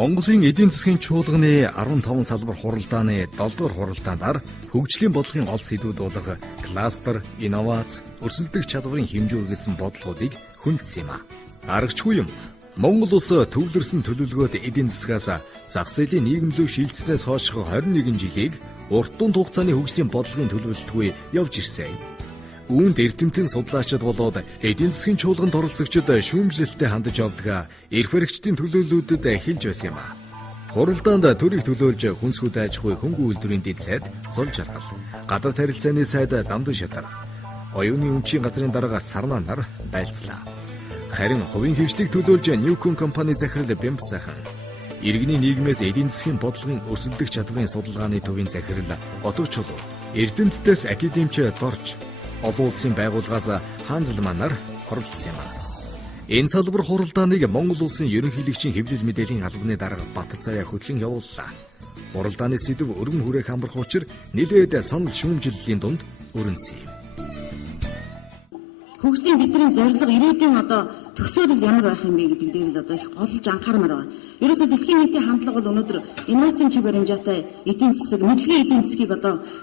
Монголын эдийн засгийн чуулганы 15 салбар хуралдааны 7 дугаар хуралдаанаар хөгжлийн бодлогын гол сэдвүүд болго кластер, инновац, өрсөлдөх чадварын хэмжээ үргэлжсэн бодлогуудыг хүндсэн юм. Аргачлгүй юм. Монгол улс төвлөрсөн төлөвлөгөөт эдийн засгаас зах зээлийн нийгэмлэг шилжсэнээс хойш 21 жилийг урт дунд хугацааны хөгжлийн бодлогын төлөвлөлтгүй явж ирсэн. Үүнд эрдэмтэн судлаачид болоод эдийн засгийн чуулганд оролцогчид шүүмжлэлтэд хандаж явдаг эрх баригчдын төлөөллүүдэд хэлж байсан юм. Хуралдаанд төрийг төлөөлж хүнсгүүд аж ахуй хөнгөн үйлдвэрийн дэд сайд Зол жаргал, гадаад харилцааны сайд Замдан шатар, оюуны өмчийн газрын дарга Сарна нар байлцлаа. Харин хувийн хвшлийг төлөөлж Newcon компани захирал Бямб сайхан, иргэний нийгмээс эдийн засгийн бодлогын өрсөлдөх чадварын судалгааны төвийн захирал Отор Чулуу, эрдэмтдээс академич Дорж, олон улсын байгууллагаас Ханзл манаар оролцсон юм. Энэ салбар хуралдааныг Монгол улсын ерөнхийлөгчийн хэвлэл мэдээллийн албаны дарга Баттцаая хөтлөн явууллаа. Хуралдааны сэдв өргөн хүрээх амрах учир нэлээд санал шүүмжлэлийн дунд өрнөсөн юм. Хөгжлийн бидний зорилго ирээдүйн төсөөлөл ямар байх юм бэ гэдэг дээр л их голж анхаармаар байна. Ерөөсөө дэлхийн нийтийн хандлага бол өнөөдөр инновацийн чигээр хэмжээтэй эдийн засаг, мэдлэгийн эдийн засгийг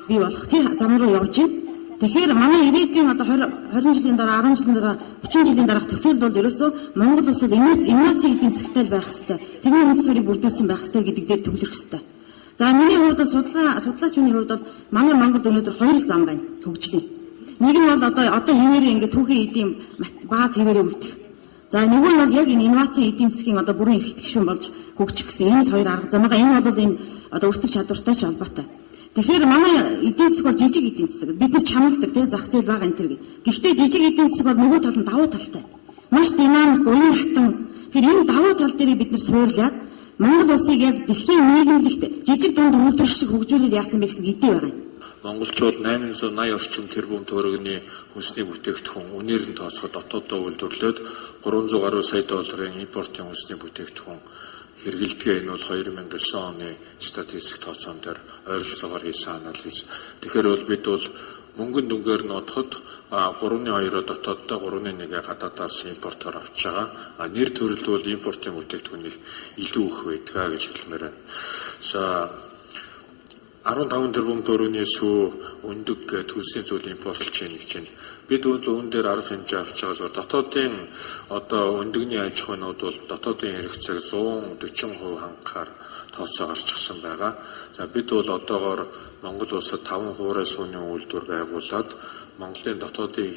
бий болгох тэр зам руу явж байна. Тэгэхээр манай ирээдүйн 20 жилийн дараа, 10 жилийн дараа, 30 жилийн дараах төсөөлөл бол ерөөсөө Монгол улс инновацийн эдийн засагтай байх ёстой. Тэрний үнд суурийг бүрдүүлсэн байх ёстой гэдэг дээр төвлөрөх ёстой. За миний хувьд судлаачны хувьд бол манай Монголд өнөөдөр хоёр зам байна хөгжлийн. Нэг нь бол одоо хэмээрээ ингээд түүхийн эдийн бааз хэмээрээ үлдэх. За нөгөө нь бол яг энэ инновацийн эдийн засгийн бүрэн эрх тэгшүүн болж хөгжих гэсэн энэ хоёр арга зам байгаа. Энэ бол энэ өрсөлдөх чадвартай ч холбоотой. Тэгэхээр манай эдийн засаг бол жижиг эдийн засаг. Бид нар чамлагдаг зах зээл байгаа энэ төр. Гэхдээ жижиг эдийн засаг бол нөгөө тал нь давуу талтай. Маш динамик, уян хатан. Тэгэхээр энэ давуу тал дээр бид нар суурлаад Монгол улсыг яг дэлхийн нийгэмлэгт жижиг дунд үйлдвэр шиг хөгжүүлэл яасан бэ гэсэн эдий байгаа юм. Монголчууд 880 орчим тэрбум төгрөгийн хүнсний бүтээгдэхүүн үнээр нь тооцоход дотооддоо үйлдвэрлээд 300 гаруй сая долларын импортын хүнсний бүтээгдэхүүн хэрэгэлдэг. Энэ бол 2009 оны статистик тооцоон дээр ойролцоогоор хийсэн анализ. Тэгэхээр бол бид бол мөнгөн дүнгээр нь одоход 3.2-оо дотооддоо 3.1-ээ гадаадаас импортоор авч байгаа. Нэр төрөл бол импортын бүтээгдэхүүнийг илүү их байдаг гэж хэлмээр байна. За 15 тэрбум төгрөгийн сүү өндөг төлсний зүйл импортлж байна гэж байна. Бид үүн дээр арга хэмжээ авч байгаа зөв дотоодын өндөгний аж ахуйнууд бол дотоодын хэрэгцээг 140% хангахаар тооцоо гарчихсан байгаа. За бид бол одоогоор Монгол улсад 5 хуурай сууны үйлдвэр байгуулад Монголын дотоодын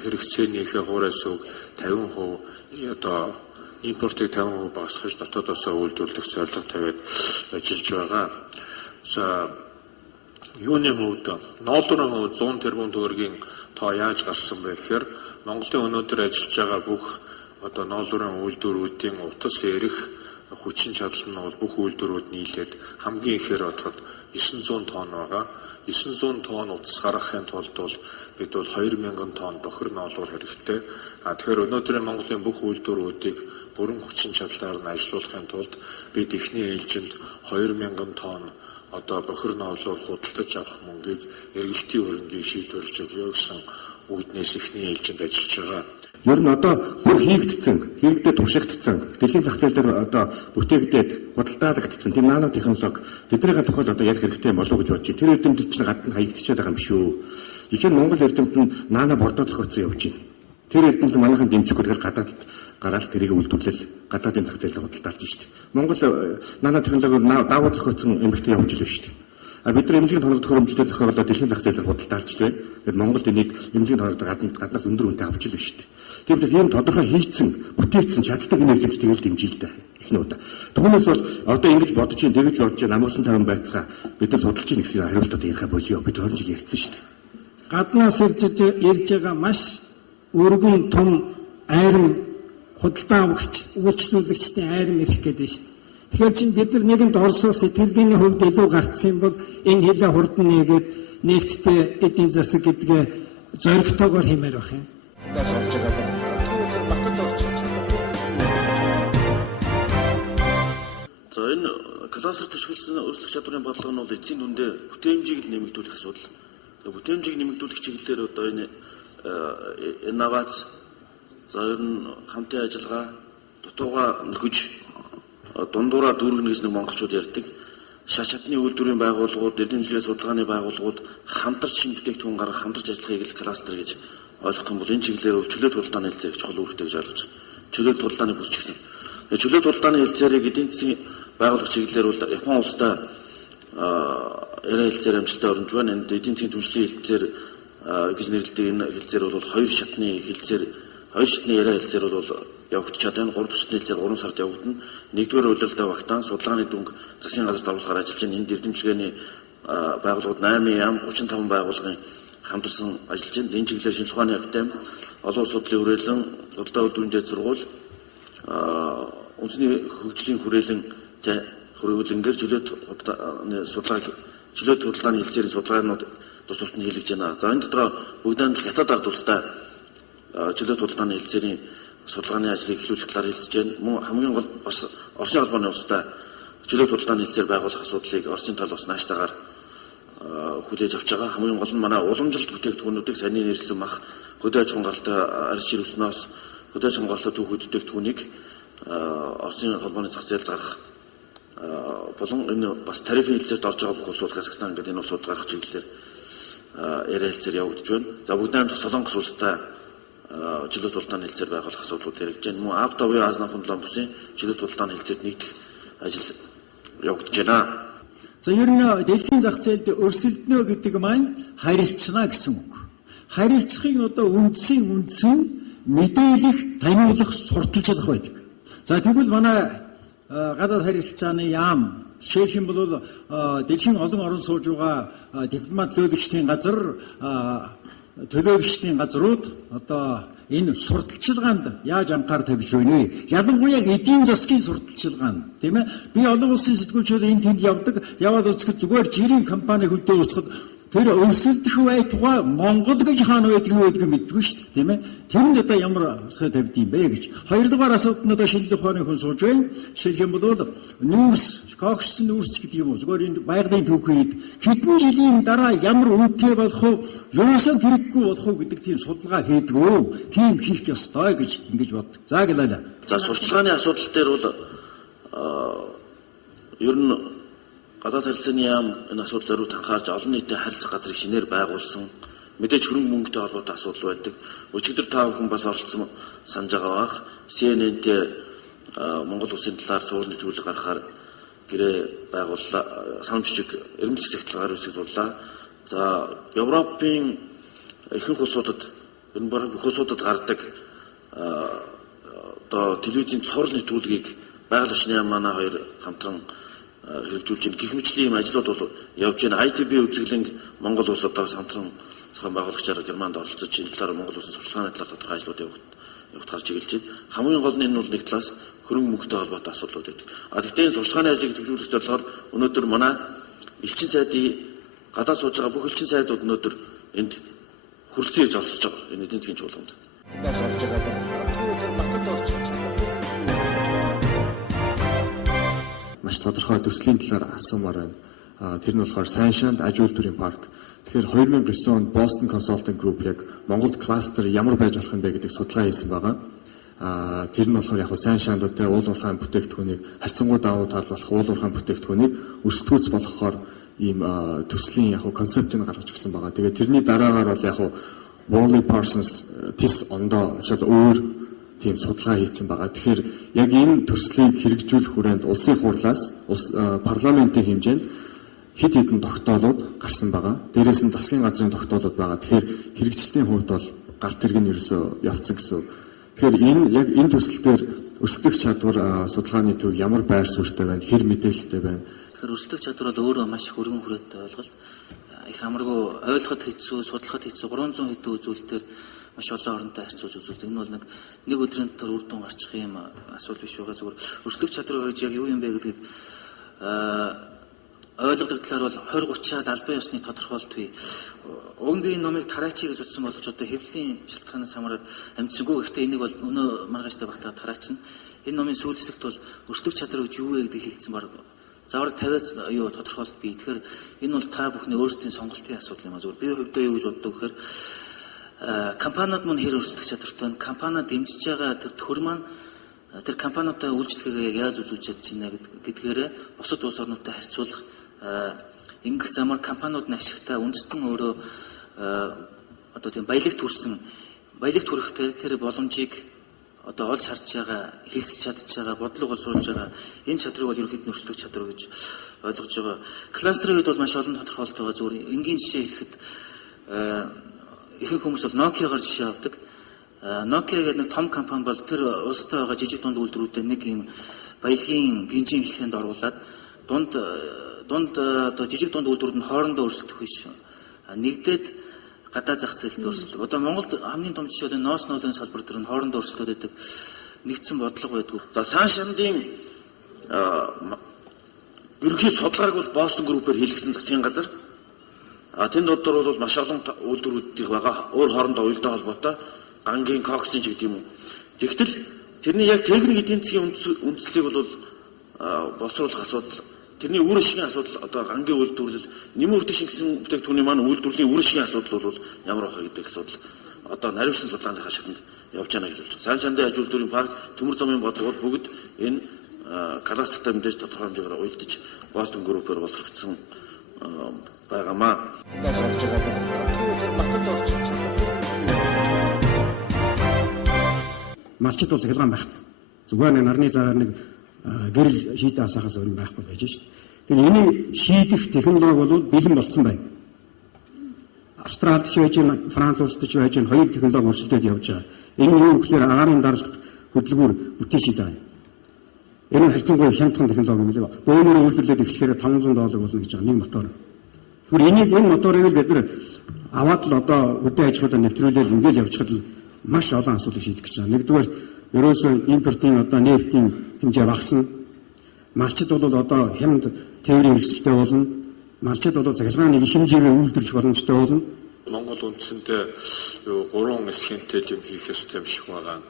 хэрэгцээнийхээ хуурай сүүг 50% импортыг 50% багасгаж дотоодосоо үйлдвэрлэх зорилго тавиад ажиллаж байгаа. За юуны хувьд ноолрын хувьд 100 тэрбум төгрөгийн тоо яаж гарсан бэ гэхээр Монголын өнөөдөр ажиллаж байгаа бүх ноолрын үйлдвэрүүдийн утас эрх хүчин чадал нь бол бүх үйлдвэрүүд нийлээд хамгийн ихээр бодоход 900 тонн байгаа. 900 тонн утас гаргахын тулд бол бид бол 2000 тонн бохир ноолуур хэрэгтэй. Тэгэхээр өнөөдрийн Монголын бүх үйлдвэрүүдийг бүрэн хүчин чадлаар нь ажилуулахын тулд бид эхний ээлжинд 2000 тонн бохир ноолуур худалдаж авах мөнгийг эргэлтийн хөрөнгийг шийдвэрлэж өгье гэсэн үүднээс эхний ээлжинд ажиллаж байгаа. Ер нь бүр хийгдээ туршигдсан дэлхийн зах зээл дээр бүтээгдээд худалдаалагдсан тийм нано технологи тэдний тухайд ярих хэрэгтэй болов гэж бодож байна. Тэр эрдэмтэд чинь гадна хаягдчихад байгаа юм шүү. Жишээ нь Монгол эрдэмтэн нано бордоо зохиоцсон явж байна. Тэр эрдэмтэн манайхан дэмжихгүй тэгэл гадаад гараад тэрийг үйлдвэрлэл гадаадын зах зээлд худалдаалж штеп. Монгол нано технологи давуу зохиоцсон эмэгтэй явж л штеп. Бид нар эмнэлгийн тоног төхөөрөмжтэй зохиолоо дэлхийн зах зээлээр худалдаалж байна. Тэгээд Монголд энийг эмнэлгийн тоног гаднаас өндөр үнэтэй авч л байна шүү дээ. Тийм учраас ийм тодорхой хийцэн, бүтээгдсэн чаддаг энергинд тэгэл дэмжил дээ. Эхний удаа. Түүнээс бол ингэж бодож чинь тэгэж бодож чинь амгалан тавин байцгаа бид нар судалж ийн гэсэн хариултад ярих болио. Бид 20 жил ярьсан шүү дээ. Гаднаас ирж байгаа маш өргөн том айрын худалдаа авагч, үйлчлүүлэгчдийн айрын ирэх гэдэг шүү дээ. Тэгэхээр чинь бид нар нэгэнд Оросоос сэтгэлгээний хувьд илүү гарцсан бол энэ хилээ хурдан нэгээд нийтдээ эдийн засаг гэдгээ зоригтойгоор хэмээр байх юм. За энэ кластер төсвөлсөн өрсөлдөх чадварын бодлого нь бол эцсийн дүндээ бүтээмжийг л нэмэгдүүлэх асуудал. Бүтээмжийг нэмэгдүүлэх чиглэлээр энэ инновац, за ер нь хамтын ажиллагаа, дутууга нөхөж дундуураа дүүргэнэ гэж нэг монголчууд ярьдаг. Шат чадны үйлдвэрийн байгууллагууд, эрдэм жилийн судалгааны байгууллагууд хамтарч шинэ бүтээгдэхүүн гаргах, хамтарч ажиллахыг л кластер гэж ойлгох юм бол энэ чиглэлээр чөлөөт худалдааны хэлцээг чухал үүрэгтэй гэж ойлгож байна. Чөлөөт худалдааны бүс ч гэсэн. Чөлөөт худалдааны хэлцээрийг эдийн засгийн байгууллага чиглэлээр бол Япон улстай яриа хэлцээр амжилттай өрнөж байна. Энд эдийн засгийн түншлэлийн хэлцээр гэж нэрлэдэг энэ хэлцээр бол хоёр шатны яриа хэлцээр бол явагдаж чадсан. 3 дахь шатны хэлцээр 3 сард явагдана. Нэгдүгээр удирдлагын багтаан судалгааны дүнг засгийн газар давуулахаар ажиллаж байна. Энд эрдэмтлэгээний байгууллагууд 8 ям 35 байгууллагын хамтарсан ажиллаж байна. Энэ чиглэлээр шинжилгээ ухааны академи, олон улс судлалын хүрээлэн, судалгаа үйлдвэрийн сургууль, үндэсний хөгжлийн хүрээлэнгээр чөлөөт худалдааны хэлцээрийн судалгаанууд тус тусад нь хийлгэж байна. За энэ дотор бүгд найрамдах хятад ард улстай чөлөөт худалдааны хэлцээрийн судалгааны ажлыг эхлүүлэх талаар хэлцэж байна. Мөн хамгийн гол бас Оросын холбооны улстай чөлөөт худалдааны хэлцээр байгуулах асуудлыг Оросын тал бас нааштайгаар хүлээж авч байгаа. Хамгийн гол нь манай уламжилт бүтээгдэхүүнүүдийг саний нэрсэн мах, хөдөө аж ахуйнгалтай арьс шир өснөөс хөдөө аж ахуйнгалтай түүх бүтээгдэхүүнийг Оросын холбооны зах зээлд гаргах болон энэ бас тарифын хэлцээрд орж байгаа бүх улсууд Казахстан гэдэг энэ улсууд гаргах чиглэлээр яриа хэлцээр явагдаж байна. За бүгд найрамдах Солонгос улстай чөлөөт худалдааны хэлцээр байгуулах асуудлууд яригдж байна. Мөн АВТА буюу Аз намхан улаан бүсийн чөлөөт худалдааны хэлцээрд нэгдэх ажил явагдаж байна. За ер нь дэлхийн зах зээлд өрсөлдөнө гэдэг маань харилцана гэсэн үг. Харилцахын одоо үндсэн мэдээлэх, таниулах, сурталчилах байдаг. За тэгвэл манай гадаад харилцааны яам жишээлх юм бол дэлхийн олон орон сууж байгаа дипломат төлөөлөгчдийн газрууд одоо энэ сурталчилгаанд яаж анхаар тавьж байна вэ? Ялангуяа эдийн засгийн сурталчилгаанд, тийм ээ? Би олон улсын сэтгүүлчид энэ тэнд яваад үзэхэд зүгээр жирийн компани хүнтэй уулзахад тэр өрсөлдөх байтугай Монгол гэж хаана байдгийг мэддэггүй шүү дээ, тийм ээ? Тэнд одоо ямар сая тавьд юм бэ гэж. Хоёрдугаар асуудал нь одоо шинжлэх ухааны хүн сууж байна. Жишээлх юм бол Кокс нүүрс гэдэг юм уу? Зүгээр энэ байгалийн түүхийд хэдэн жилийн дараа ямар үнэтэй болох вэ? Юусаа хэрэггүй болох вэ гэдэг тийм судалгаа хийдэг үү? Тийм хийх ёстой гэж ингэж боддог. За гэлээ. За сурчлагын асуудал дээр бол ер нь гадаад харилцааны яам энэ асуудал зориуд анхаарч олон нийтэд харилцах газрыг шинээр байгуулсан. Мэдээж хөрөнгө мөнгөтэй холбоотой асуудал байдаг. Өчигдөр та бүхэн бас оролцсон санаж байгаа бах. CNN-тэй Монгол улсын талаар цуврал нэвтрүүлэг гаргахаар гэрээ байгууллаа. Санамж жиг эрдэмт засгийн гар үсэг зурлаа. За Европын ихэнх улсуудад ер нь бараг бүх улсуудад гардаг одоо телевизийн цуврал нэвтрүүлгийг байгаль орчны яам манай хоёр хамтран хэрэгжүүлж байна. Гэх мэтлэн ийм ажлууд бол явж байна. ITB үзэглэн Монгол улс одоо хамтран зохион байгуулагчаар Германд оролцож энэ талаар Монгол улсын сурчлагын талаар тодорхой ажлууд явагдахаар чиглэж байна. Хамгийн гол нь энэ бол нэг талаас хөрөнгө мөнгөтэй холбоотой асуудлууд байдаг. Гэхдээ энэ сурчлагын ажлыг төвшүүлэх зорилгоор өнөөдөр манай элчин сайдын гадаад сууж байгаа бүх элчин сайдууд өнөөдөр энд хүрэлцэн ирж оролцож байгаа. Энэ эдийн засгийн чуулганд. Маш тодорхой төслийн талаар асуумаар байна. Тэр нь болохоор Sunshine аж үйлдвэрийн парк. Тэгэхээр 2009 онд Boston Consulting Group яг Монголд кластер ямар байж болох юм бэ гэдэг судалгаа хийсэн байгаа. Тэр нь болохоор яг Sunshine дээр уул уурхайн бүтээгдэхүүнийг харьцангуй давуу тал болох уул уурхайн бүтээгдэхүүнийг өрсөлдөөц болгохоор ийм төслийн яг концептыг гаргаж өгсөн байгаа. Тэгээд тэрний дараагаар бол яг Wally Parsons тис ондоо шал өөр тийм судалгаа хийсэн байгаа. Тэгэхээр яг энэ төслийг хэрэгжүүлэх хүрээнд улсын хурлаас парламентын хэмжээнд хэд хэдэн тогтоолууд гарсан байгаа. Дээрээс нь засгийн газрын тогтоолууд байгаа. Тэгэхээр хэрэгжилтийн хувьд бол галт тэрэг нь ерөөсөө явцсан гэсэн. Тэгэхээр энэ төсөл дээр өрсөлдөх чадвар судалгааны төв ямар байр суурьтай байна, хэр мэдээлэлтэй байна. Тэгэхээр өрсөлдөх чадвар бол өөрөө маш хөргөн хүрээтэй ойлголт. Их амаргүй ойлгоход хэцүү, судлахад хэцүү 300 хэдэн үзүүлэлтээр маш олон оронтой харьцуулж үзүүлдэг. Энэ бол нэг өдрийн дотор үр дүн гарчих юм асуудал биш байгаа. Зүгээр өрсөлдөх чадвар гэж яг юу юм бэ гэдгийг ойлгодог талаар бол 20-30-аад албан ёсны тодорхойлт бий. Уг нь би энэ номыг тараач гэж утсан боловч одоо хэвлэлийн шалтгаанаас хамаарат амжсангүй. Гэхдээ энийг бол өнөө маргааштай багтаа тараачна. Энэ номын сүүл хэсэгт бол өрсөлдөх чадвар гэж юу вэ гэдгийг хэлсэн баг. Завраг 50-аас юу тодорхойлт бий. Тэгэхээр энэ бол та бүхний өөрсдийн сонголтын асуудал юм а. Зүгээр би хувьдаа юу гэж боддог гэхээр компаниуд мань хэр өрсөлдөх чадвартай байна. Компаниуд дэмжиж байгаа тэр төр маань тэр компаниудаа үйлчлэгээ яаж үзүүлж чадж байна гэдгээр бусад улс орнуудтай харьцуулах ингэх замаар компаниуд нь ашигтай үндэстэн өөрөө одоо тийм баялагт хүрэхтэй тэр боломжийг одоо олж харж байгаа, хэлцэж чадж байгаа, бодлого олж байгаа энэ чадрыг бол ерөнхийд нөрслөх чадвар гэж ойлгож байгаа. Кластерын үед бол маш олон тодорхойлолт байгаа. Зүгээр энгийн жишээ хэлэхэд ихэнх хүмүүс бол Nokia-гаар жишээ авдаг. Nokia гэдэг нэг том компани бол тэр улстай байгаа жижиг дунд үйлдвэрүүдэд нэг юм баялагын гинжин хэлхэнд оруулаад дунд одоо жижиг дунд үйлдвэрүүд нь хоорондоо өрсөлдөх биш. Нэгдээд гадаа зах зээлд өрсөлдөг. Одоо Монголд хамгийн том жишээ бол ноос ноолын салбар дээр нь хоорондоо өрсөлдөд байдаг нэгдсэн бодлого байдгүй. За Саншандын ерөнхий судалгааг бол Boston Group-ээр хийлгэсэн засгийн газар. Тэнд дотор бол маш олон үйлдвэрүүдийн байгаа. Өөр хоорондоо уялдаа холбоотой гангийн коксын ч гэдэг юм уу. Тэгтэл тэрний яг техник эдийн засгийн үндслийг бол боловсруулах асуудал, тэрний үр ашигын асуудал, одоо гангийн үйлдвэрлэл, нэмэн үрдэг шингэсэн бүтээгдэхүүний маань үйлдвэрлэлийн үр ашигын асуудал бол ямар байх гэдэг асуудал одоо наривсан судалгааныхаа шатанд явж байна гэж болж байна. Саншандын аж үйлдвэрийн парк, төмөр замын бодлого бол бүгд энэ кластертай мэдээж тодорхой хэмжээгээр уялдаж Boston Group-ээр боловсрогдсон байгаамаа. Тэндээс олж байгаа малчид бол захилгаан байхгүй. Зүгээр нэг нарны цагаар нэг гэрэл шийдэ асаахаас өөр байхгүй байж шít. Тэгэхээр энийг шийдэх технологи бол бэлэн болсон байна. Австралид ч байж, Франц улсад ч байж хоёр технологи өрсөлдөд явж байгаа. Энэ юу гэхээр агаарын даралт хөдөлгүүр бүтээч байгаа. Энэ харьцангуй хямдхан технологи юм лээ. Бөөнөр үйлдвэрлээд эхлэхээр $500 болно гэж байгаа нэг мотор. Тэгэхээр энэ моторыг бид нар аваад л одоо үдэ аж ахуйд нэвтрүүлэл ингээл явчихад маш олон асуудлыг шийдэх гэж байгаа. Нэгдүгээр ерөөсөө импортын одоо нефтийн хэмжээ багасна. Малчид бол одоо хямд тээврийн хэрэгсэлтэй болно. Малчид бол захилгааны их хэмжээгээр үйлдвэрлэх боломжтой болно. Монгол үндсэндээ 3 схемтэй юм хийх ёстой юм шиг байгаа.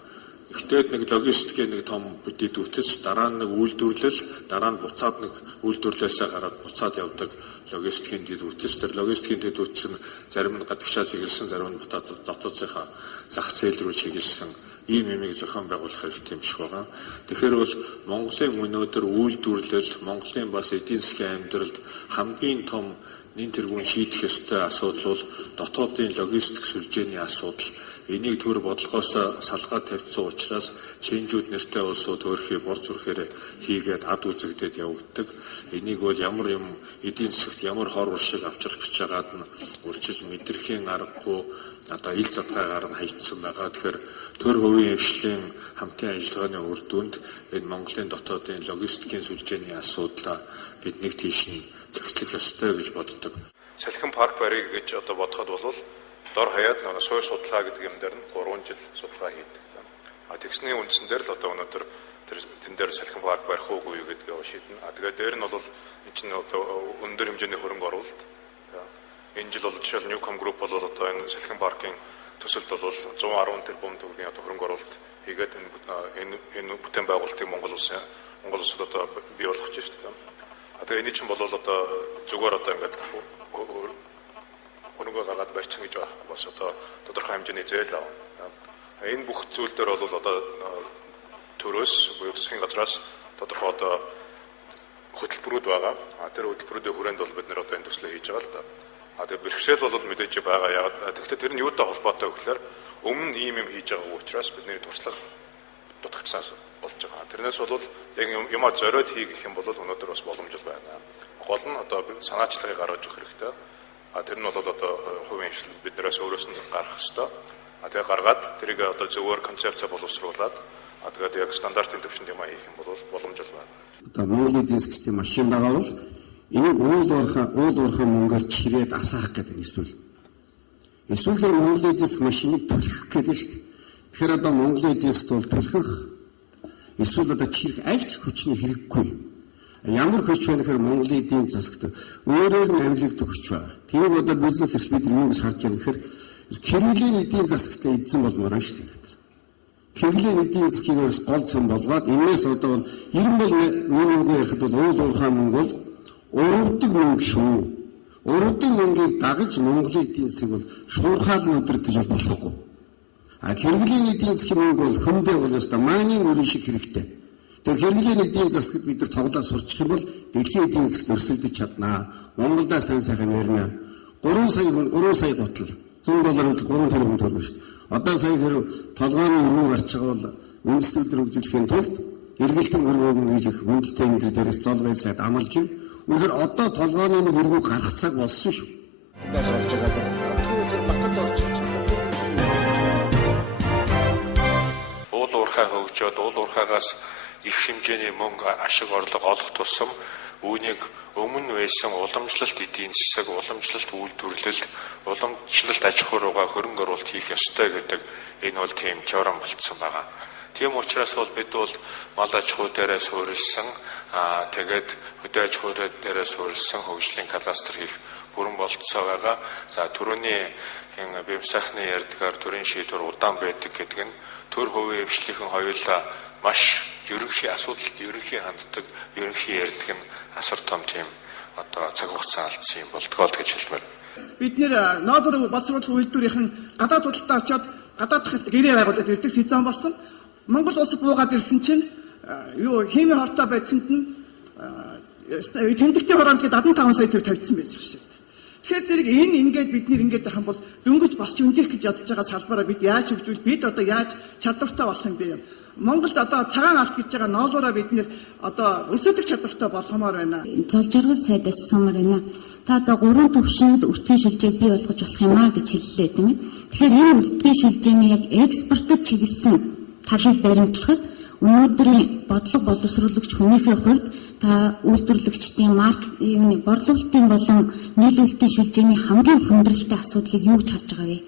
Эхлээд нэг логистикийн нэг том бүтэд үтс, дараа нь нэг үйлдвэрлэл, дараа нь буцаад нэг үйлдвэрлэлээсээ гараад буцаад явдаг логистикийн дэд үтс. Тэр логистикийн дэд үтс нь зарим нь гадагшаа чиглэсэн, зарим нь дотоодынхаа зах зээл рүү чиглэсэн ийм юмыг зохион байгуулах хэрэгтэй юм шиг байгаа. Тэгэхээр бол Монголын өнөөдөр үйлдвэрлэл, Монголын бас эдийн засгийн амьдралд хамгийн том нэн тэргүүн шийдэх ёстой асуудал бол дотоодын логистик сүлжээний асуудал. Энийг төр бодлогоос салгаад тавьсан учраас чэнжүүд нэртэй улсууд өөрхий бор зүрхээр хийгээд ад үзэгдээд явагддаг. Энийг бол ямар юм эдийн засагт ямар хор уршиг авчрах гэж байгаад нь урчиж мэдрэхийн аргагүй одоо ил задгаагаар нь хаягдсан байгаа. Тэгэхээр төр хувийн хвшлийн хамтын ажиллагааны үр дүнд энэ Монголын дотоодын логистикийн сүлжээний асуудлаа бид нэг тийш нь зохицлох ёстой гэж боддог. Салхин парк барыг гэж одоо бодоход бол дор хаяад нэг суур судалгаа гэдэг юм дээр нь 3 жил судалгаа хийдэг. Тэгсний үндсэн дээр л одоо өнөөдөр тэн дээр салхин парк барих уугүй гэдгийг шийднэ. Тэгээд дээр нь бол энэ чинь одоо өндөр хэмжээний хөрөнгө оруулалт. Энэ жил бол жишээл Newcom Group бол одоо энэ салхин паркын төсөлд бол 110 тэрбум төгрөгийн одоо хөрөнгө оруулалт хийгээд энэ бүтээн байгуулалтыг Монгол улсад одоо бий болгож байна. Тэгээ энэ чинь бол одоо зүгээр одоо ингээд хөрөнгө гаргаад барьсан гэж байхгүй бас одоо тодорхой хэмжээний зээл авна. Энэ бүх зүйл дээр бол одоо төрөөс буюу засгийн газраас тодорхой одоо хөтөлбөрүүд байгаа. Тэр хөтөлбөрүүдийн хүрээнд бол бид нэр одоо энэ төслөө хийж байгаа л да. Тэгээ бэрхшээл бол мэдээж байгаа. Яг тэгэхээр тэр нь юутай холбоотой гэхээр өмнө ийм юм хийж байгаа учраас бидний туршлага дутагдсан болж байгаа. Тэрнээс бол яг юмаа зориод хийх юм бол өнөөдөр бас боломжтой байна. Гол нь одоо санаачлагыг гаргаж өгөх хэрэгтэй. Тэр нь бол одоо хувийн хвшил биднээс өөрөөс нь гаргах ёстой. Тэгээ гаргаад тэрийг одоо зөвөр концепцээ боловсруулад тэгээд яг стандартын төвшөнд юм хийх юм бол боломжтой байна. Одоо Монголын эдийн засгийн машин байгаа бол энийг уул уурхай мөнгөөр чирээд асаах гэдэг эсвэл тэр Монголын эдийн засгийн машиныг төлөх гэдэг шүү дээ. Тэгэхээр одоо Монголын эдийн засгт бол төлөх эсвэл одоо чирэх аль ч хүчний хэрэггүй. Ямар хүч вэ гэхээр Монголын эдийн засагт өөрөөр нь амжилт өгч байгаа. Тэрийг одоо бизнес эрх бид юу гэж харж байгаа гэхээр хэрэглийн эдийн засагт эзэн болмоор шүү дээ. Хэрэглийн эдийн засгээс гол зам болгоод энэс одоо бол 90 мөнгө ярихад бол уул уурхай мөнгө бол уруудаг мөнгө шүү. Уруудаг мөнгийг дагаж Монголын эдийн засаг бол шуурхаал нь өдөртөж болохгүй. Хэрэглээний эдийн засгийн мөнгө бол хөндөө бол ёстой мааны өрийн шиг хэрэгтэй. Тэгэхээр хэрэглээний эдийн засгад бид нар тоглоо сурчих юм бол дэлхийн эдийн засгт өрсөлдөж чаднаа. Монголда сайн сайхан ярина. 3 сая гутал $100 3 тэрбум төгрөг шүү дээ. Одоо сая хэрэг толгойн өргөө гарч байгаа бол үндэслэлээр хөгжүүлэхийн тулд эргэлтэн өргөөг нь хийж хүндтэй энэ дээрээс зол байсаад амлаж байна. Үнэхээр одоо толгойн өргөө гарах цаг болсон шүү. Эндээс орж байгаа батад орж уул уурхай хөгжөөд уул уурхайгаас их хэмжээний мөнгө ашиг орлого олох тусам үүнийг өмнө байсан уламжлалт эдийн засаг, уламжлалт үйлдвэрлэл, уламжлалт аж ахуйгаа хөрөнгө оруулалт хийх ёстой гэдэг энэ бол тийм теорем болцсон байгаа. Тийм учраас бол бид бол мал аж ахуй дээрээ суурилсан, тэгээд хөдөө аж ахуй дээрээ суурилсан хөгжлийн кластер хийх бүрэн болцоо байгаа. За түрүүний бэм сайхны ярьдгаар төрийн шийдвэр удаан байдаг гэдэг нь төр хувийн хвшлийнхэн хоёулаа маш ерөнхий асуудалд ерөнхий ханддаг, ерөнхий ярьдаг нь асар том тийм одоо цаг хугацаа алдсан юм болдгоо гэж хэлмээр. Бид нэр ноодор боловсруулах үйлдвэрийн гадаад худалдаа очоод гадаад дахь гэрээ байгуулад ирдэг сезон болсон. Монгол улсад буугаад ирсэн чинь хими хортой байцсанд нь тэмдэгтийн хороолцоо 75 сая төгрөг тавьсан байж байгаа шүү дээ. Тэгэхээр зэрэг энэ ингээд бид нэр ингээд байх юм бол дөнгөж босч өндөх гэж ядж байгаа салбараа бид яаж хөгжүүл бид одоо яаж чадвартай болох юм бэ юм. Монголд одоо цагаан алт гэж байгаа ноолуураа бид нэр одоо өрсөлдөх чадвартай болгомоор байна. Зол жаргал сайдаас сумаар байна. Та одоо 3 төвшөнд өртгийн шүлжээг бий болгож болох юм аа гэж хэллээ тийм ээ. Тэгэхээр энэ өртгийн шүлжээний яг экспортод чиглэсэн талыг баримтлахад өнөөдрийн бодлого боловсруулагч хүнийхээ хувьд та үйлдвэрлэгчдийн борлуулалтын болон нийлүүлэлтийн шүлжээний хамгийн хүндрэлтэй асуудлыг юу гэж харж байгаа вэ?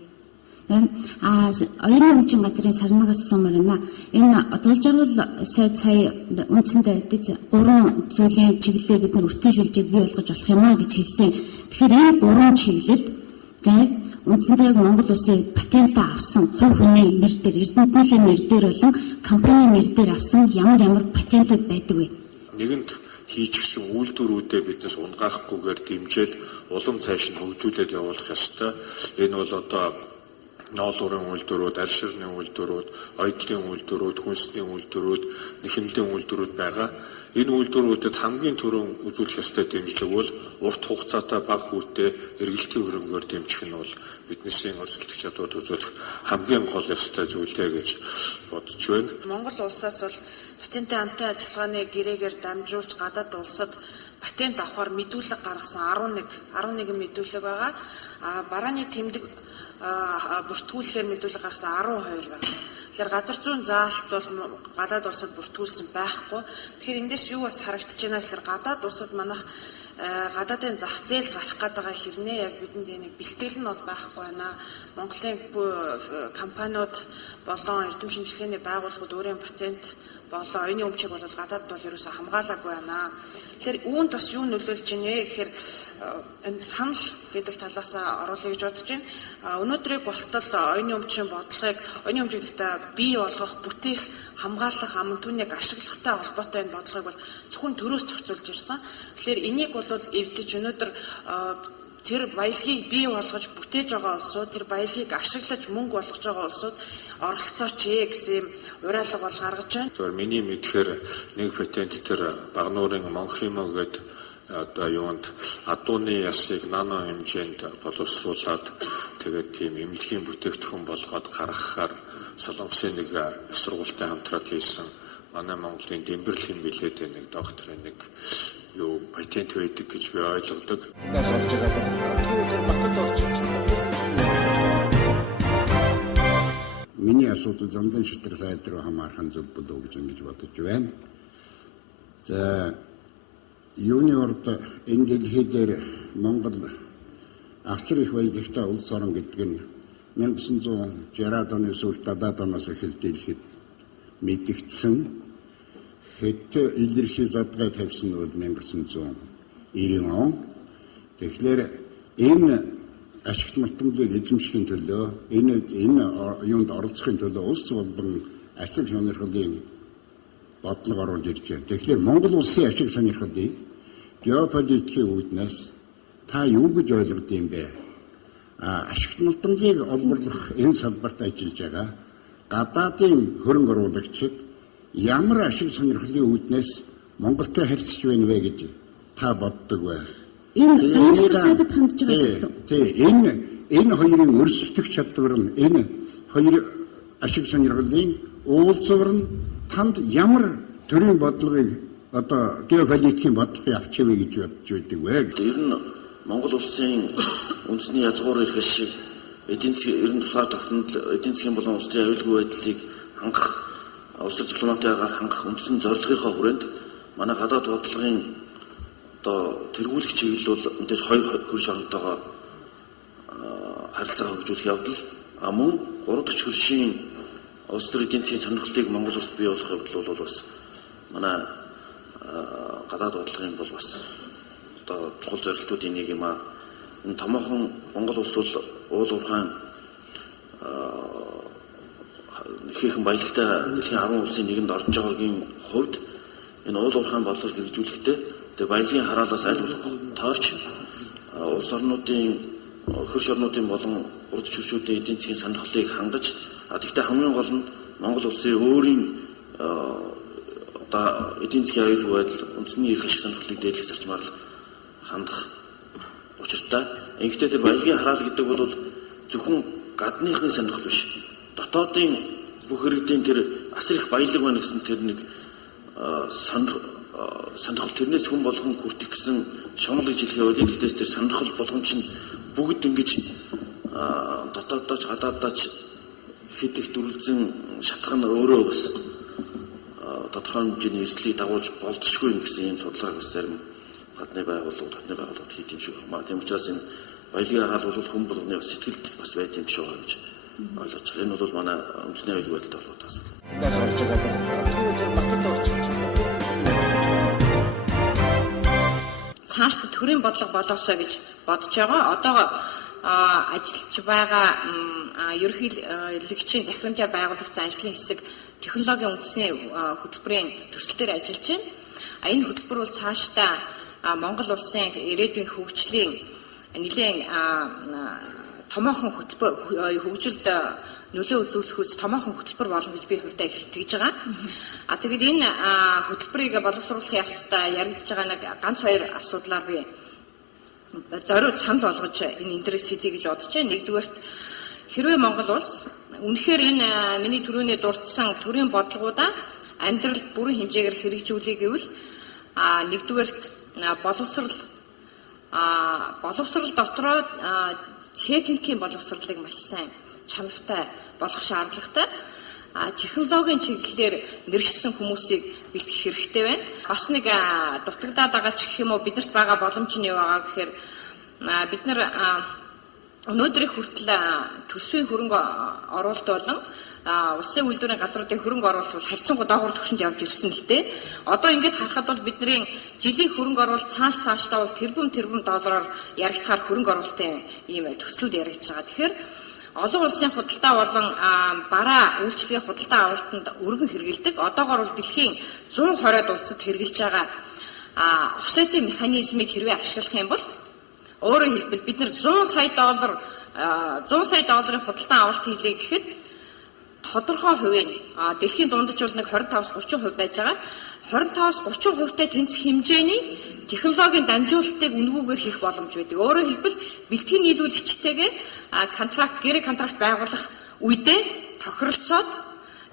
Оюуны өмчийн газрын сарнагаас сумаар байна. Энэ зол жаргал сайд сая үндсэндээ 3 зүйлийн чиглэлээр бид нар өртгийн шүлжээг бий болгож болох юм аа гэж хэлсэн. Тэгэхээр энэ 3 чиглэлд үндсэндээ яг Монгол улсын патент авсан хувь хүний нэр дээр, эрдэмтнийхээ нэр дээр болон компанийн нэр дээр авсан ямар патентууд байдаг вэ? Нэгэнт хийчихсэн үйлдвэрүүдээ биднес унгаахгүйгээр дэмжиж улам цааш нь хөгжүүлээд явуулах ёстой. Энэ бол одоо ноолуурын үйлдвэрүүд, аль ширны үйлдвэрүүд, оёдлын үйлдвэрүүд, хүнсний үйлдвэрүүд, нэхэмлийн үйлдвэрүүд байгаа. Энэ үйлдвэрүүдэд хамгийн түрүүн үзүүлэх ёстой дэмжлэг бол урт хугацаатай бага хүүтэй эргэлтийн хөрөнгөөр дэмжих нь бол биднээсийн өрсөлдөх чадварт үзүүлэх хамгийн гол ёстой зүйлтэй гэж бодож байна. Монгол улсаас бол патентын амтын ажиллагааны гэрээгээр дамжуулж гадаад улсад патент авахар мэдүүлэг гаргасан 11 мэдүүлэг байгаа. Барааны тэмдэг бүртгүүлэхээр мэдүүлэг гаргасан 12 байна. Тэгэхээр газар зүйн заалт бол гадаад улсад бүртгүүлсэн байхгүй. Тэгэхээр эндээс юу бас харагдаж байна гэхээр гадаад улсад манайх гадаадын зах зээлд гарах гэдэг хэрнээ яг бидэнд энийг бэлтгэл нь бол байхгүй байна. Монголын компаниуд болон эрдэм шинжилгээний байгууллагууд өөрийн патент болон оюуны өмчийг бол гадаад бол ерөөсөө хамгаалаагүй байна. Тэгэхээр үүнд бас юу нөлөөлж байна вэ гэхээр энэ санал гэдэг талаас оруулъя гэж бодож байна. Өнөөдрийг болтол оюуны өмчийн бодлогыг оюуны өмчийг бий болгох, бүтээх, хамгаалах, аман түүнийг ашиглахтай холбоотой энэ бодлогыг бол зөвхөн төрөөс зохицуулж ирсэн. Тэгэхээр энийг бол эвдэж өнөөдөр тэр баялагийг бий болгож бүтээж байгаа улсууд, тэр баялагийг ашиглаж мөнгө болгож байгаа улсууд оролцооч гэсэн юм уриалга бол гаргаж байна. Зөвхөн миний мэдхээр нэг патент төр Багнуурын Монхимо гэдэг одоо юунд адууны ясыг нано хэмжээнд боловсруулад тэгээд тийм эмнэлгийн бүтээгдэхүүн болгоод гаргахаар Солонгосын нэг сургуультай хамтраад хийсэн манай Монголын Дэмбэрл хэм билээд нэг докторын нэг юу патент байдаг гэж би ойлгодог. Эндээс орж байгаа батад орж Миний асуудал зандан шийтэр сайд руу хамаархан зөв болов гэж ингэж бодож байна. За юуны орд энэ дэлхийдээр Монгол асар их баялагтай улс орн гэдэг нь 1960-аад оны сүүлд 70-аад оноос эхэлж дэлхийд мэдэгдсэн хэд илэрхий задгай тавьсан бол 1990 он. Тэгэхээр энэ ашигт мартамлыг эзэмшихийн төлөө энэ юунд оролцохын төлөө улс болон ашиг сонирхлын бодлого оруулж ирж байна. Тэгэхээр Монгол улсын ашиг сонирхлыг геополитикийн үүднээс та юу гэж ойлгод юм бэ? Ашигт мартамлыг олборлох энэ салбарт ажиллаж байгаа гадаадын хөрөнгө оруулагчид ямар ашиг сонирхлын үүднээс Монголтой харьцаж байна вэ гэж та боддог бай. Энэ замшиг сайдад хандж байгаа шүү дээ. Энэ хоёрын өрсөлдөх чадвар нь энэ хоёр ашиг сонирхлын уулзвар нь танд ямар төрлийн бодлогыг одоо геополитикийн бодлогыг авчивэ гэж бодож байдаг вэ? Ер нь Монгол улсын үндэсний язгуур эрх ашиг эдийн засгийн тогтнол эдийн засгийн болон улсын аюулгүй байдлыг хангах улс дипломатын аргаар хангах үндсэн зорилгынхаа хүрээнд манай гадаад бодлогын одоо тэргүүлэх чиглэл бол мэдээж хоёр хөрш оронтойгоо харилцаа хөгжүүлэх явдал мөн 3-40 хөршийн улс төр эдийн засгийн сонирхлыг Монгол улсад бий болгох явдал бол бас манай гадаад бодлогын бол бас одоо чухал зорилтуудын нэг юм аа. Энэ томоохон Монгол улс бол уул уурхайн ихээхэн баялагтай дэлхийн 10 улсын нэгэнд орж байгаагийн хувьд энэ уул уурхайн бодлогыг хэрэгжүүлэхдээ тэгээ баялагын хараалаас аль болох тойрч улс орнуудын хөрш орнуудын болон урд чөшүүдийн эдийн засгийн сонирхлыг хангаж тэгтээ хамгийн гол нь Монгол улсын өөрийн одоо эдийн засгийн аюулгүй байдал үндэсний эрх ашиг сонирхлыг дээдлэх зарчмаар хандах учиртай. Ингэхдээ тэр баялагын хараал гэдэг бол зөвхөн гадныхны сонирхол биш. Дотоодын бүх иргэдийн тэр асар их баялаг байна гэсэн тэр нэг сонирхол тэрнээс хүн болгон хүртэх гэсэн шунал гэж хэлэх яваад ихдээ тэр сонирхол болгон чинь бүгд ингэж дотооддооч гадааддаач хэд их дүрлзэн шатах нь өөрөө бас тодорхой хэмжээний эрсдлийг дагуулж болцсохгүй юм гэсэн ийм судалгааг бас зарим гадны байгууллагууд, дотны байгууллагууд хийх юм шиг байна. Тийм учраас энэ баялагын хараал бол хүн болгоны бас сэтгэлд бас байт юм шиг байна гэж ойлгож байгаа. Энэ бол манай үндэсний аюулгүй байдалтай холбоотой асуудал. Тэндээс орж цаашд төрийн бодлого болоосоо гэж бодож байгаа. Одоо ажиллаж байгаа ерөнхийлөгчийн захирамжаар байгуулагдсан ажлын хэсэг технологийн үндэсний хөтөлбөрийн төсөлтөөр ажиллаж байна. Энэ хөтөлбөр бол цаашдаа Монгол улсын ирээдүйн хөгжлийн нэлээд томоохон хөгжилд нөлөө үзүүлэх үс томоохон хөтөлбөр болно гэж би хувьдаа итгэж байгаа. Тэгээд энэ хөтөлбөрийг боловсруулахын явцдаа яригдж байгаа нэг ганц хоёр асуудлаар би зориуд санал болгож энэ интерес хийлье гэж бодож байна. Нэгдүгээрт хэрвээ Монгол улс үнэхээр энэ миний түрүүний дурдсан төрийн бодлогуудаа амьдралд бүрэн хэмжээгээр хэрэгжүүлэх гэвэл нэгдүгээрт боловсрал дотроо техникийн боловсралыг маш сайн чанартай болгох шаардлагатай. Технологийн чиглэлээр мэргэжсэн хүмүүсийг бэлтгэх хэрэгтэй байна. Бас нэг дутагдаад байгаа ч гэх юм уу бидэрт байгаа боломж нь юу байгаа гэхээр бид нар өнөөдрийн хүртэл төсвийн хөрөнгө оруулалт болон улсын үйлдвэрийн газруудын хөрөнгө оруулалт бол харьцангуй доогуур түвшинд явж ирсэн л дээ. Одоо ингэж харахад бол бидний жилийн хөрөнгө оруулалт цаашдаа бол тэрбум доллараар яригдахаар хөрөнгө оруулалтын ийм төслүүд яригдж байгаа. Тэгэхээр олон улсын худалдаа болон бараа үйлчлэгийн худалдаа авалтанд өргөн хэрэгэлдэг. Одоогоор бол дэлхийн 120-д улсад хэрэгжилж байгаа офсетийн механизмыг хэрвээ ашиглах юм бол өөрөөр хэлбэл бид нар 100 сая долларын худалдаа авалт хийлээ гэхэд тодорхой хувийн дэлхийн дундаж бол нэг 25-30% байж байгаа. 25-30%-тай тэнцэх хэмжээний технологийн дамжуулалтыг үнгүүгээр хийх боломж байдаг. Өөрөөр хэлбэл бэлтгэн нийлүүлэгчтэйгээ гэрээ контракт байгуулах үедээ тохиролцоод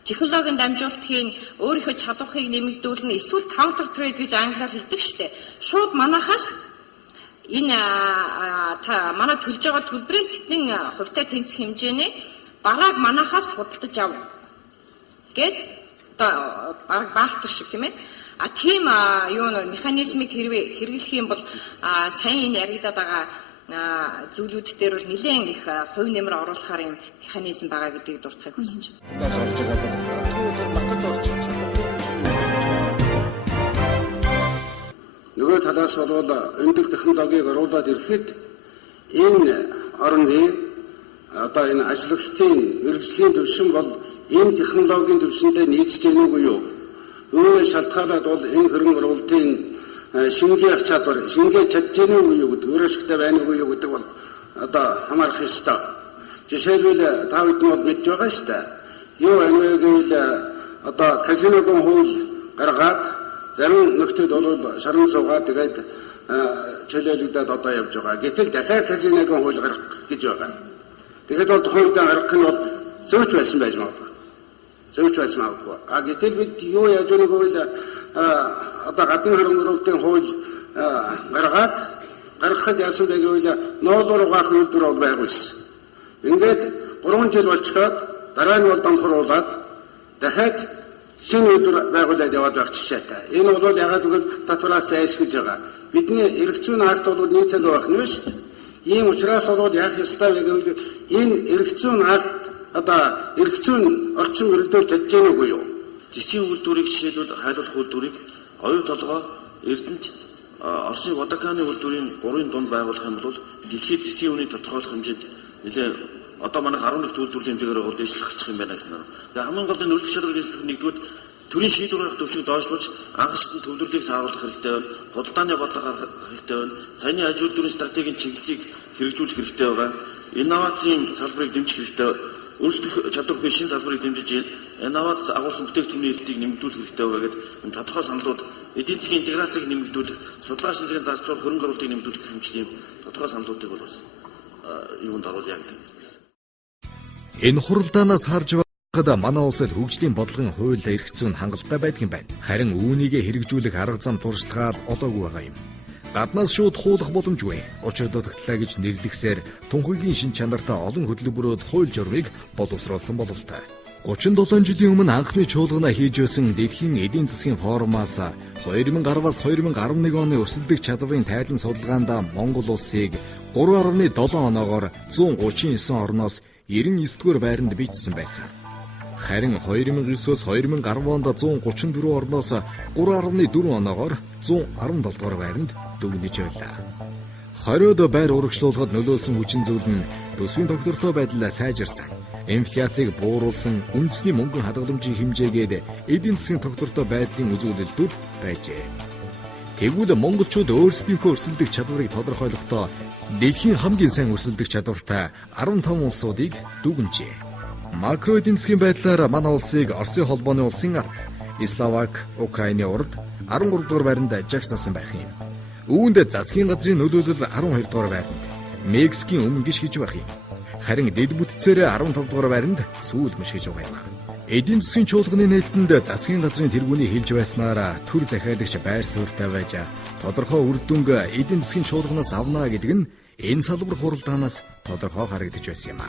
технологийн дамжуулалтын өөрийнхөө чадварыг нэмэгдүүлнэ, эсвэл counter trade гэж англиар хэлдэг шүү дээ. Шууд манахаас энэ манай төлж байгаа төлбөрийн тэдний хувьтай тэнцэх хэмжээний барааг манахаас худалдаж авна гэд одоо бараг баартер шиг тийм ээ. Тийм юу нэ механизмыг хэрэглэх юм бол сайн энэ яригадаад байгаа зүйлүүд дээр бол нэлээд их хувь нэмэр оруулахаар юм механизм байгаа гэдгийг дурдахыг хүсэж байна. Нөгөө талаас бол өндөр технологиг оруулаад ирэхэд энэ орны одоо энэ ажлагчдын мэргэжлийн төвшин бол энэ технологийн төвшөндөө нийцж гэнэ үгүй юу? Үүнээс шалтгаалаад бол энэ хөрөнгө оруулалтын шингээх чадвар, шингээж чадж гэнэ үгүй юу гэдэг, өөрөөсгтэй байна үгүй юу гэдэг бол одоо хамаарах ёстой. Жишээлбэл та бүхэн бол мэдж байгаа шүү дээ. юу байна вэ гэвэл одоо казиногийн хууль гаргаад зарим нөхдөд бол шаран суугаад тэгээд чөлөөлөгдөд одоо явж байгаа. Гэтэл дахиад казиногийн хууль гарах гэж байгаа. Тэгэхэд бол тухайн үедээ гарах нь бол зөвч байсан байж магадгүй. Зөвч байсан магадгүй. Гэтэл бид юу яаж өгөх вэ гэвэл одоо гадны хөрөнгөлөлтийн хууль гаргахад яасан бэ гэвэл ноолоор угаах үйлдвэр бол байгүйсэн. Ингээд 3 жил болчиход дараа нь бол дампууруулаад дахиад шинэ үйлдвэр байгуулад яваад байх жишээтэй. Энэ бол ягаад гэвэл татвараас зайлшгиж байгаа. Бидний эрх зүйн акт бол нийцэл байх нь шүү дээ. Ийм учраас бол яах ёстой вэ гэвэл энэ эрх зүйн акт одоо эрх зүйн орчин мөрөлдөж чадж байгаа нүггүй юу? Зэсийн үйлдвэрийг жишээлбэл хайлуулах үйлдвэрийг оюу толгой Эрдэнэт Оросын Водоканы үйлдвэрийн 3-ын дунд байгуулах юм бол дэлхийд зэсийн үнийг тодорхойлох хэмжээнд нэлээд одоо манай 11-р үйлдвэрлэлийн хэмжээгээр бол дэвшлэх юм байна гэсэн. Тэгээ хамгийн гол нь нөлөөлөх шалгал дэвшлэх нэгдүгээр төрийн шийдвэрийн төвшиг доошлуулж анх шатны төвлөрлийг сааруулах хэрэгтэй байна. Худалдааны бодлого гаргах хэрэгтэй байна. Саяны аж үйлдвэрийн стратегийн чиглэлийг хэрэгжүүлэх хэрэгтэй байгаа. Инновацийн салбарыг дэмжих хэрэгтэй. Өөрсдөх чадваргүй шинэ салбарыг дэмжиж инновац агуулсан бүтээгдэхүүний эрэлтийг нэмэгдүүлэх хэрэгтэй байгаа гэдэг тодорхой саналууд эдийн засгийн интеграцийг нэмэгдүүлэх, судалгаа шинжилгээний зарцуулах хөрөнгө оруулалтыг нэмэгдүүлэх хэмжээний тодорхой саналуудыг бол бас юунд оруулъя гэдэг. Энэ хуралдаанаас харж байгаа манай улсад хөгжлийн бодлогын хууль эрх зүйн хангалттай байдаг юм байна. Харин үүнийгээ хэрэгжүүлэх арга зам туршлагаа олоогүй байгаа юм. Гаднаас шууд хуулах боломжгүй. Учир дутагдлаа гэж нэрлэхсээр Тунхагийн шин чанартай олон хөдөлмөрөд хууль журмыг боловсруулсан бололтой. 37 жилийн өмнө анхны чуулгана хийж байсан Дэлхийн эдийн засгийн форумаас 2010-аас 2011 оны өрсөлдөх чадварын тайлан судалгаанд Монгол улсыг 3.7 оноогоор 139 орноос 99-р байранд бичсэн байсан. Харин 2009-өөс 2010 онд 134 орноос 3.4 оноогоор 117-р байранд дүгнэж байлаа. Хориод байр урагшлуулахад нөлөөлсөн хүчин зүйл нь төсвийн тогтвортой байдал сайжирсан, инфляцийг бууруулсан, үндэсний мөнгөн хадгаламжийн хэмжээгээд эдийн засгийн тогтвортой байдлын үзүүлэлтүүд байжээ. Тэгвэл монголчууд өөрсдийнхөө өрсөлдөх чадварыг тодорхойлохдоо дэлхийн хамгийн сайн өрсөлдөх чадвартай 15 улсуудыг дүгнжээ. Макро эдийн засгийн байдлаар манай улсыг Оросын холбооны улсын ард, Словак, Украины урд 13 дугаар байранд жагсаасан байх юм. Үүнд засгийн газрын нөлөөлөл 12 дугаар байранд, Мексикийн өмнө гიშгэж байх юм. Харин дэд бүтцээр 15 дугаар байранд сүүл мишгэж байгаа юм. Эдийн засгийн чуулганы нээлтэнд засгийн газрын тэргүүний хэлж байснаар төр захиалагч байр суурьтай байж тодорхой үр дүнг эдийн засгийн чуулганаас авна гэдэг нь энэ салбар хуралдаанаас тодорхой харагдаж байсан юм.